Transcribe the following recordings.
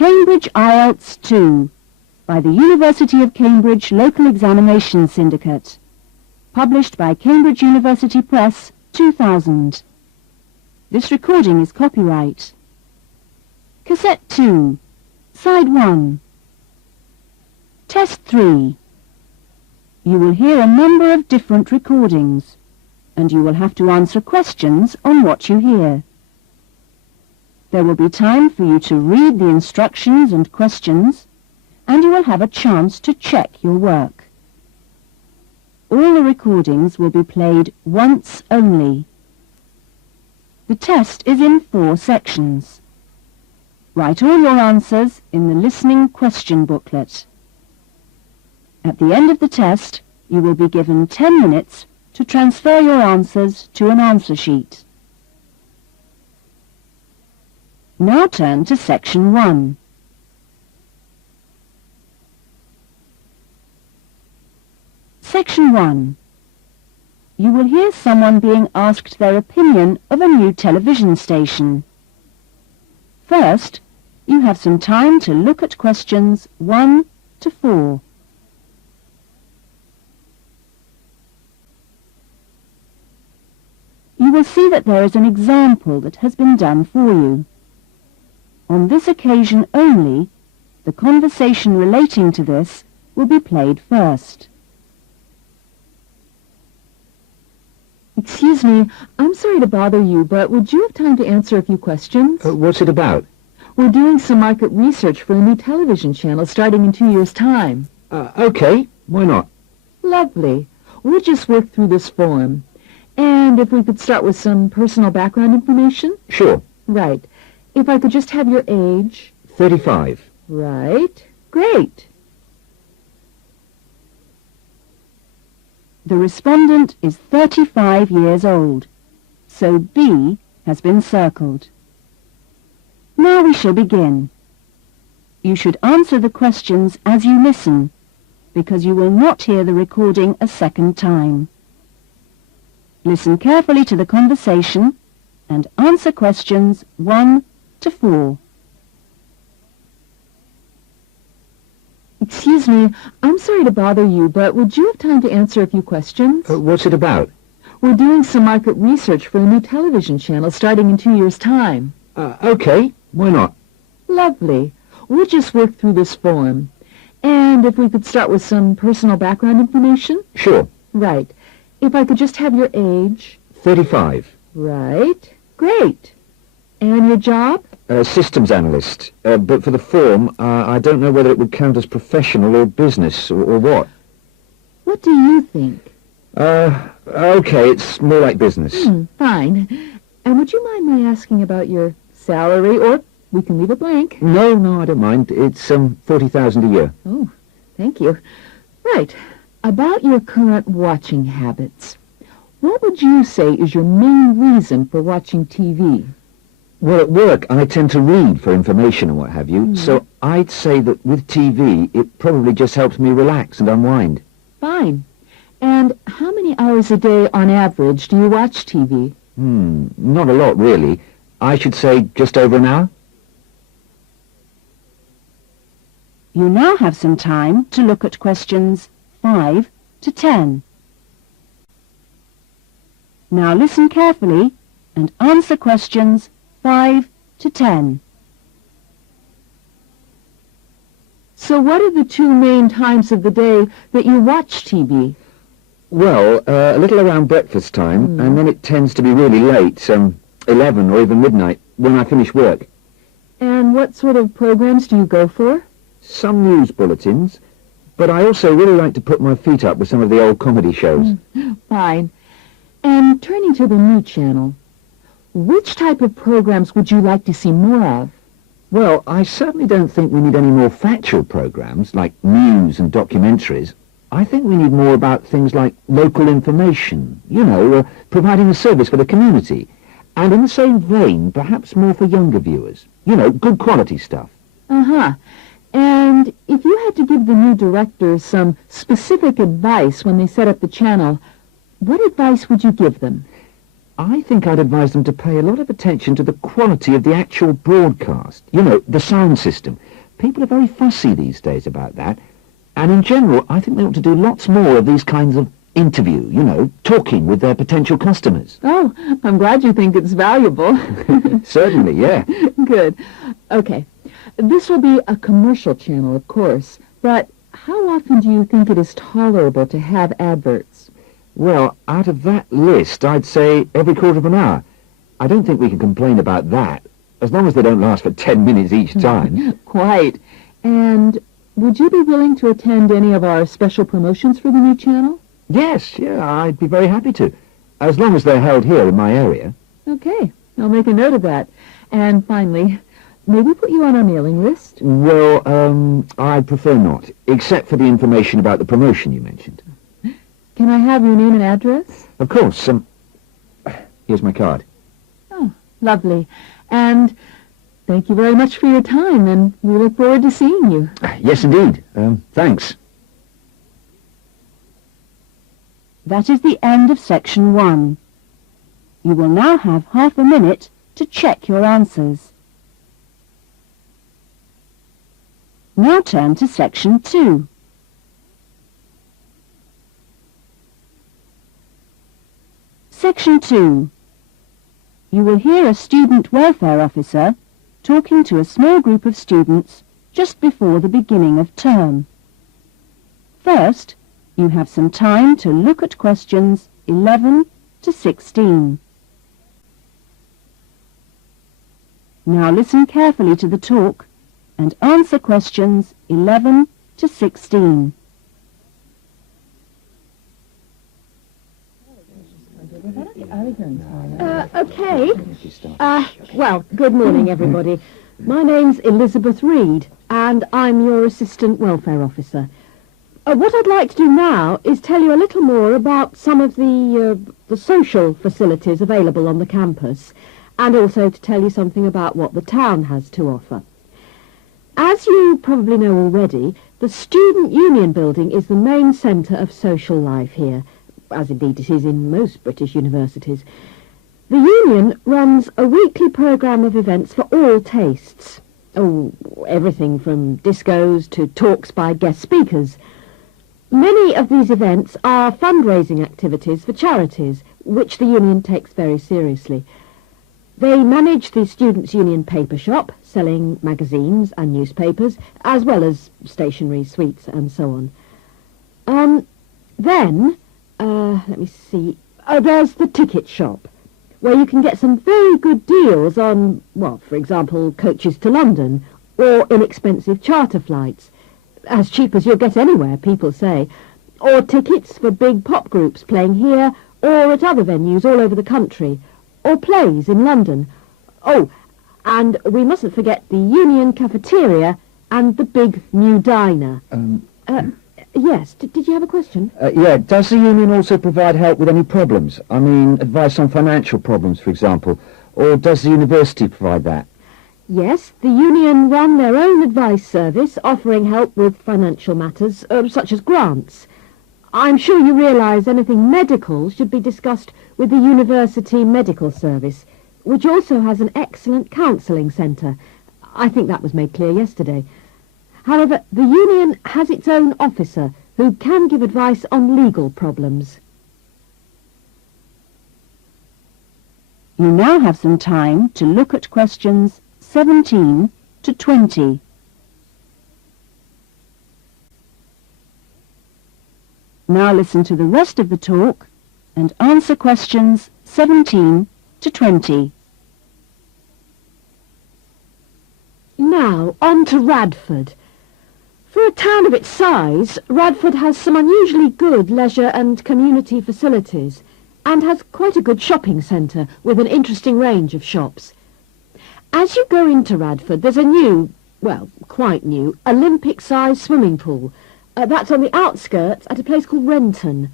Cambridge Ielts 2 by the University of Cambridge Local Examination Syndicate. Published by Cambridge University Press, 2000. This recording is copyright. Cassette 2, Side 1. Test 3. You will hear a number of different recordings, and you will have to answer questions on what you hear. There will be time for you to read the instructions and questions, and you will have a chance to check your work. All the recordings will be played once only. The test is in 4 sections. Write all your answers in the listening question booklet. At the end of the test, you will be given 10 minutes to transfer your answers to an answer sheet. Now turn to Section 1. Section 1. You will hear someone being asked their opinion of a new television station. First, you have some time to look at questions 1 to 4. You will see that there is an example that has been done for you. On this occasion only, the conversation relating to this will be played first. Excuse me, I'm sorry to bother you, but would you have time to answer a few questions? What's it about? We're doing some market research for a new television channel starting in 2 years' time. Okay, why not? Lovely. We'll just work through this form. And if we could start with some personal background information? Sure. Right. If I could just have your age? 35. Right. Great. The respondent is 35 years old, so B has been circled. Now we shall begin. You should answer the questions as you listen, because you will not hear the recording a second time. Listen carefully to the conversation and answer questions 1 to 4. Excuse me, I'm sorry to bother you, but would you have time to answer a few questions? What's it about? We're doing some market research for a new television channel starting in 2 years' time. Okay, why not? Lovely. We'll just work through this form. And if we could start with some personal background information? Sure. Right. If I could just have your age? 35. Right. Great. And your job? Systems analyst. But for the form, I don't know whether it would count as professional or business or what. What do you think? Okay, it's more like business. Fine. And would you mind my asking about your salary, or we can leave it blank? No, I don't mind. It's 40,000 a year. Oh, thank you. Right. About your current watching habits, what would you say is your main reason for watching TV? Well, at work, I tend to read for information and what have you, so I'd say that with TV, it probably just helps me relax and unwind. Fine. And how many hours a day, on average, do you watch TV? Not a lot, really. I should say just over an hour. You now have some time to look at questions 5 to 10. Now listen carefully and answer questions 5 to 10. So what are the 2 main times of the day that you watch TV? Well, a little around breakfast time, and then it tends to be really late, 11 or even midnight, when I finish work. And what sort of programs do you go for? Some news bulletins, but I also really like to put my feet up with some of the old comedy shows. Fine. And turning to the new channel, which type of programs would you like to see more of? Well, I certainly don't think we need any more factual programs, like news and documentaries. I think we need more about things like local information, providing a service for the community. And in the same vein, perhaps more for younger viewers. Good quality stuff. Uh-huh. And if you had to give the new directors some specific advice when they set up the channel, what advice would you give them? I think I'd advise them to pay a lot of attention to the quality of the actual broadcast. The sound system. People are very fussy these days about that. And in general, I think they ought to do lots more of these kinds of interview, talking with their potential customers. Oh, I'm glad you think it's valuable. Certainly, yeah. Good. Okay. This will be a commercial channel, of course, but how often do you think it is tolerable to have adverts? Well, out of that list, I'd say every quarter of an hour. I don't think we can complain about that, as long as they don't last for 10 minutes each time. Quite. And would you be willing to attend any of our special promotions for the new channel? Yes, yeah, I'd be very happy to, as long as they're held here in my area. Okay, I'll make a note of that. And finally, may we put you on our mailing list? Well, I'd prefer not, except for the information about the promotion you mentioned. Can I have your name and address? Of course. Here's my card. Oh, lovely. And thank you very much for your time, and we look forward to seeing you. Yes, indeed. Thanks. That is the end of section 1. You will now have half a minute to check your answers. Now turn to section 2. Section 2. You will hear a student welfare officer talking to a small group of students just before the beginning of term. First, you have some time to look at questions 11 to 16. Now listen carefully to the talk and answer questions 11 to 16. Okay. Well, good morning, everybody. My name's Elizabeth Reed, and I'm your Assistant Welfare Officer. What I'd like to do now is tell you a little more about some of the social facilities available on the campus, and also to tell you something about what the town has to offer. As you probably know already, the Student Union Building is the main centre of social life here, as indeed it is in most British universities. The Union runs a weekly programme of events for all tastes. Oh, everything from discos to talks by guest speakers. Many of these events are fundraising activities for charities, which the Union takes very seriously. They manage the Students' Union paper shop, selling magazines and newspapers, as well as stationery, sweets and so on. Let me see. There's the ticket shop, where you can get some very good deals on, well, for example, coaches to London, or inexpensive charter flights. As cheap as you'll get anywhere, people say. Or tickets for big pop groups playing here or at other venues all over the country. Or plays in London. Oh, and we mustn't forget the Union cafeteria and the big new diner. Yes, did you have a question? Yeah, does the Union also provide help with any problems? I mean, advice on financial problems, for example. Or does the university provide that? Yes, the Union run their own advice service, offering help with financial matters, such as grants. I'm sure you realise anything medical should be discussed with the University Medical Service, which also has an excellent counselling centre. I think that was made clear yesterday. However, the Union has its own officer who can give advice on legal problems. You now have some time to look at questions 17 to 20. Now listen to the rest of the talk and answer questions 17 to 20. Now, on to Radford. For a town of its size, Radford has some unusually good leisure and community facilities, and has quite a good shopping centre with an interesting range of shops. As you go into Radford, there's a new, well, quite new, Olympic-sized swimming pool. That's on the outskirts at a place called Renton.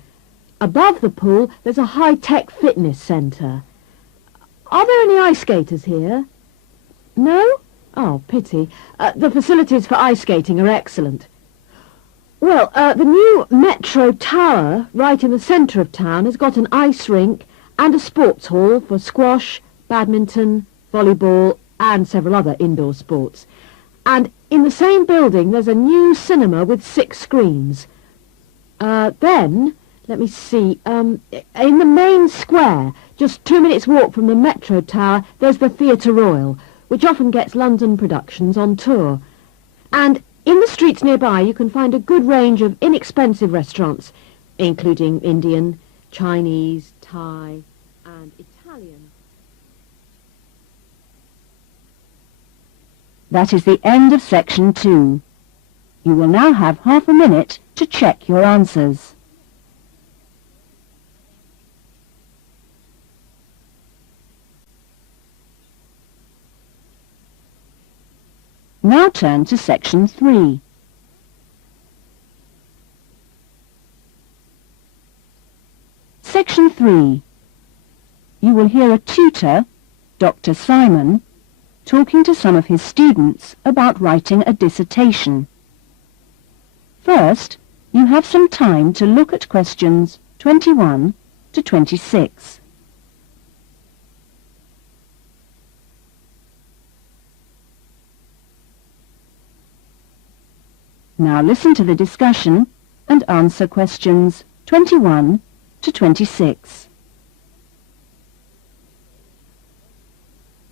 Above the pool, there's a high-tech fitness centre. Are there any ice skaters here? No? Oh, pity. The facilities for ice skating are excellent. Well, the new Metro Tower, right in the centre of town, has got an ice rink and a sports hall for squash, badminton, volleyball and several other indoor sports. And in the same building there's a new cinema with 6 screens. Then, let me see, in the main square, just 2 minutes walk from the Metro Tower, there's the Theatre Royal, which often gets London productions on tour. And in the streets nearby you can find a good range of inexpensive restaurants, including Indian, Chinese, Thai and Italian. That is the end of section 2. You will now have half a minute to check your answers. Now turn to section 3. Section 3. You will hear a tutor, Dr. Simon, talking to some of his students about writing a dissertation. First, you have some time to look at questions 21 to 26. Now listen to the discussion and answer questions 21 to 26.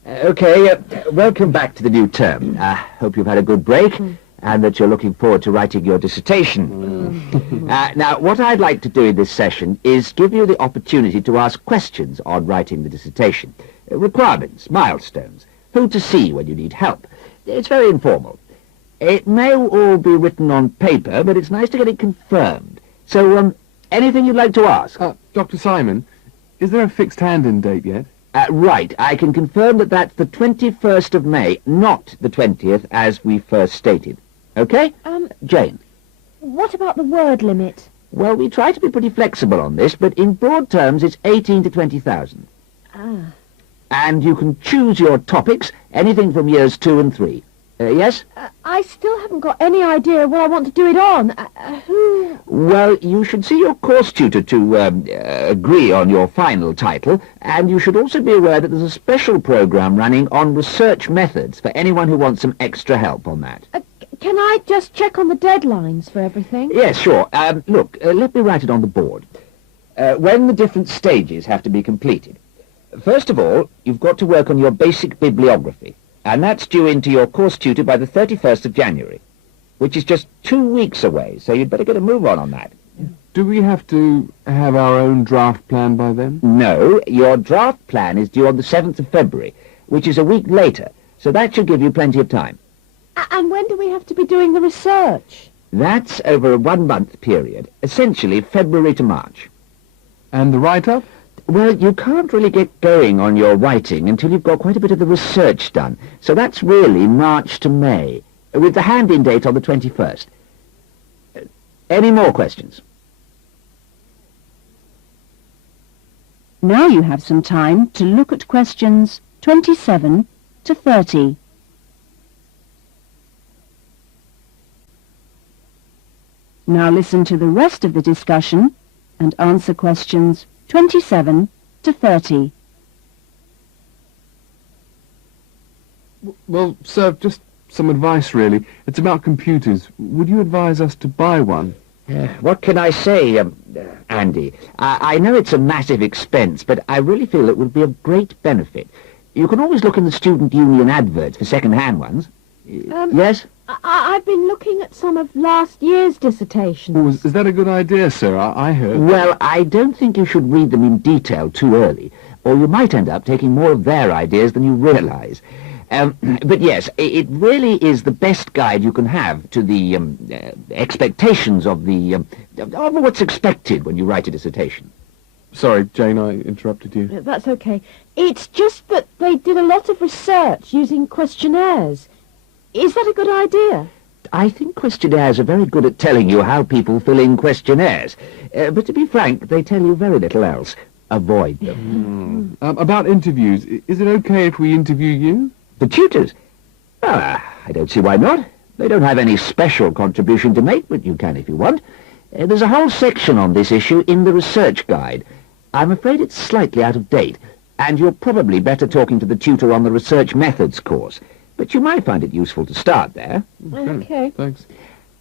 Okay, welcome back to the new term. Hope you've had a good break and that you're looking forward to writing your dissertation. Now, what I'd like to do in this session is give you the opportunity to ask questions on writing the dissertation. Requirements, milestones, who to see when you need help. It's very informal. It may all be written on paper, but it's nice to get it confirmed. So, anything you'd like to ask? Dr. Simon, is there a fixed hand-in date yet? Right, I can confirm that that's the 21st of May, not the 20th, as we first stated. Okay? Jane? What about the word limit? Well, we try to be pretty flexible on this, but in broad terms, it's 18 to 20,000. And you can choose your topics, anything from years 2 and 3. Yes? I still haven't got any idea what I want to do it on. Who? Well, you should see your course tutor to agree on your final title, and you should also be aware that there's a special program running on research methods for anyone who wants some extra help on that. Can I just check on the deadlines for everything? Yes, sure. Look, let me write it on the board. When the different stages have to be completed. First of all, you've got to work on your basic bibliography. And that's due in to your course tutor by the 31st of January, which is just 2 weeks away, so you'd better get a move on that. Do we have to have our own draft plan by then? No, your draft plan is due on the 7th of February, which is a week later, so that should give you plenty of time. And when do we have to be doing the research? That's over a 1-month period, essentially February to March. And the write-up? Well, you can't really get going on your writing until you've got quite a bit of the research done. So that's really March to May, with the hand-in date on the 21st. Any more questions? Now you have some time to look at questions 27 to 30. Now listen to the rest of the discussion and answer questions 27 to 30. Well, sir, just some advice, really. It's about computers. Would you advise us to buy one? What can I say, Andy? I know it's a massive expense, but I really feel it would be of great benefit. You can always look in the student union adverts for second-hand ones. Yes? I've been looking at some of last year's dissertations. Oh, is that a good idea, sir? I heard... Well, I don't think you should read them in detail too early, or you might end up taking more of their ideas than you realise. But yes, it really is the best guide you can have to the expectations of what's expected when you write a dissertation. Sorry, Jane, I interrupted you. That's okay. It's just that they did a lot of research using questionnaires. Is that a good idea? I think questionnaires are very good at telling you how people fill in questionnaires. But to be frank, they tell you very little else. Avoid them. About interviews, is it okay if we interview you? The tutors? Well, I don't see why not. They don't have any special contribution to make, but you can if you want. There's a whole section on this issue in the research guide. I'm afraid it's slightly out of date, and you're probably better talking to the tutor on the research methods course. but you might find it useful to start there. Okay. Thanks.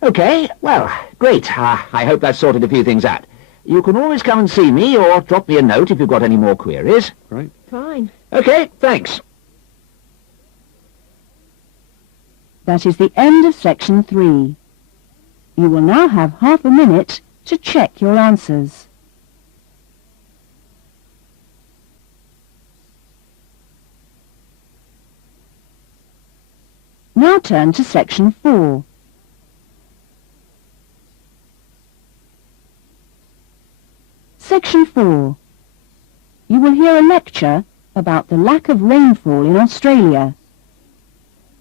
Okay, well, great. I hope that's sorted a few things out. You can always come and see me or drop me a note if you've got any more queries. Great. Fine. Okay, thanks. That is the end of section 3. You will now have half a minute to check your answers. Now turn to section 4. Section 4. You will hear a lecture about the lack of rainfall in Australia.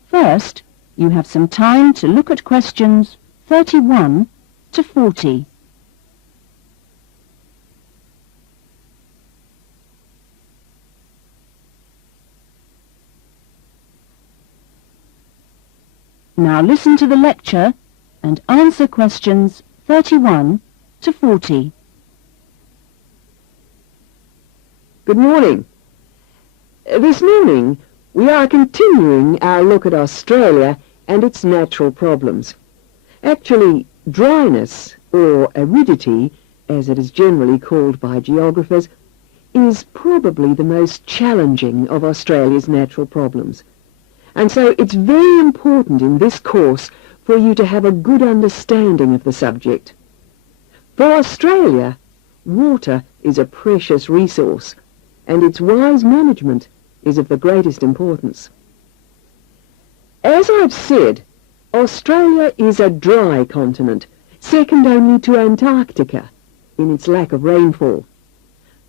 First, you have some time to look at questions 31 to 40. Now listen to the lecture and answer questions 31 to 40. Good morning. This morning we are continuing our look at Australia and its natural problems. Actually, dryness, or aridity, as it is generally called by geographers, is probably the most challenging of Australia's natural problems. And so it's very important in this course for you to have a good understanding of the subject. For Australia, water is a precious resource, and its wise management is of the greatest importance. As I've said, Australia is a dry continent, second only to Antarctica in its lack of rainfall.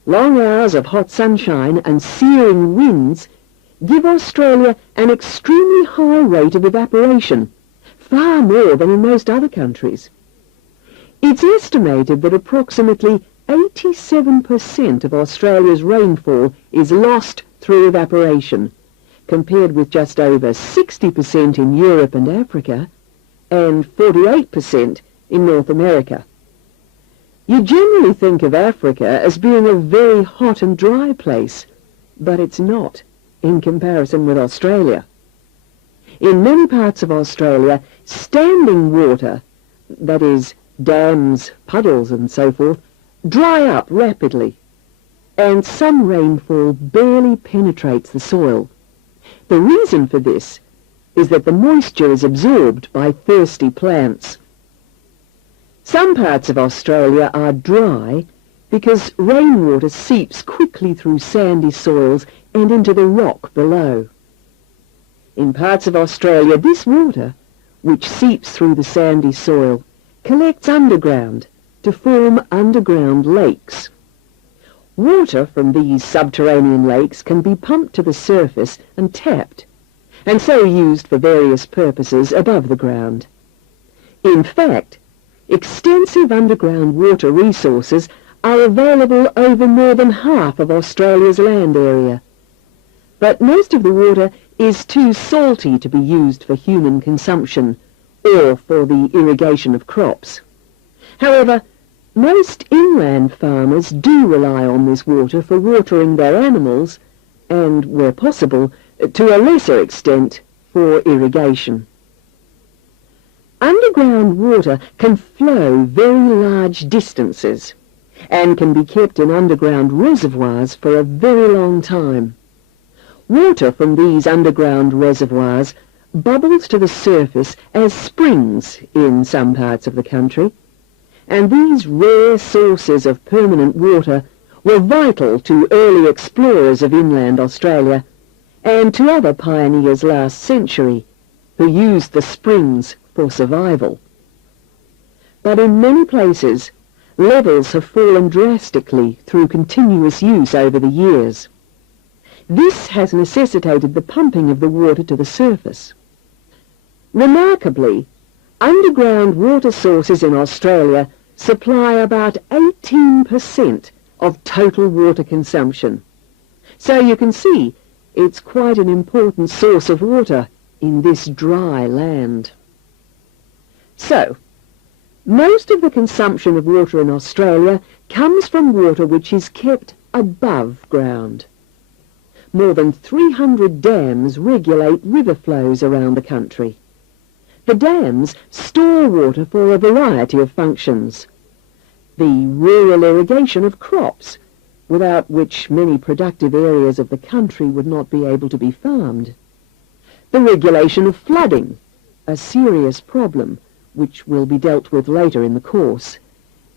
Long hours of hot sunshine and searing winds give Australia an extremely high rate of evaporation, far more than in most other countries. It's estimated that approximately 87% of Australia's rainfall is lost through evaporation, compared with just over 60% in Europe and Africa, and 48% in North America. You generally think of Africa as being a very hot and dry place, but it's not in comparison with Australia. In many parts of Australia, standing water, that is, dams, puddles and so forth, dry up rapidly, and some rainfall barely penetrates the soil. The reason for this is that the moisture is absorbed by thirsty plants. Some parts of Australia are dry because rainwater seeps quickly through sandy soils and into the rock below. In parts of Australia, this water, which seeps through the sandy soil, collects underground to form underground lakes. Water from these subterranean lakes can be pumped to the surface and tapped, and so used for various purposes above the ground. In fact, extensive underground water resources are available over more than half of Australia's land area. But most of the water is too salty to be used for human consumption or for the irrigation of crops. However, most inland farmers do rely on this water for watering their animals and, where possible, to a lesser extent, for irrigation. Underground water can flow very large distances and can be kept in underground reservoirs for a very long time. Water from these underground reservoirs bubbles to the surface as springs in some parts of the country, and these rare sources of permanent water were vital to early explorers of inland Australia and to other pioneers last century who used the springs for survival. But in many places, levels have fallen drastically through continuous use over the years. This has necessitated the pumping of the water to the surface. Remarkably, underground water sources in Australia supply about 18% of total water consumption. So you can see it's quite an important source of water in this dry land. So, most of the consumption of water in Australia comes from water which is kept above ground. More than 300 dams regulate river flows around the country. The dams store water for a variety of functions. The rural irrigation of crops, without which many productive areas of the country would not be able to be farmed. The regulation of flooding, a serious problem which will be dealt with later in the course.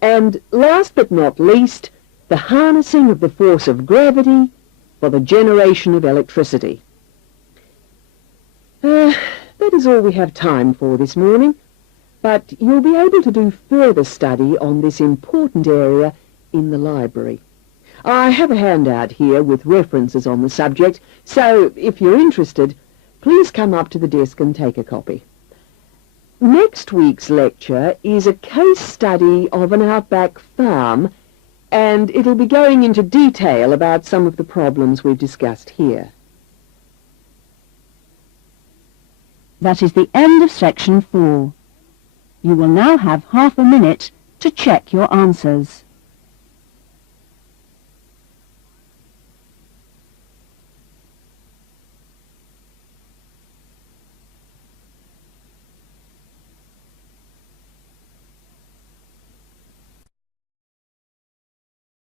And last but not least, the harnessing of the force of gravity for the generation of electricity. That is all we have time for this morning, but you'll be able to do further study on this important area in the library. I have a handout here with references on the subject, so if you're interested, please come up to the desk and take a copy. Next week's lecture is a case study of an outback farm, and it'll be going into detail about some of the problems we've discussed here. That is the end of section 4. You will now have half a minute to check your answers.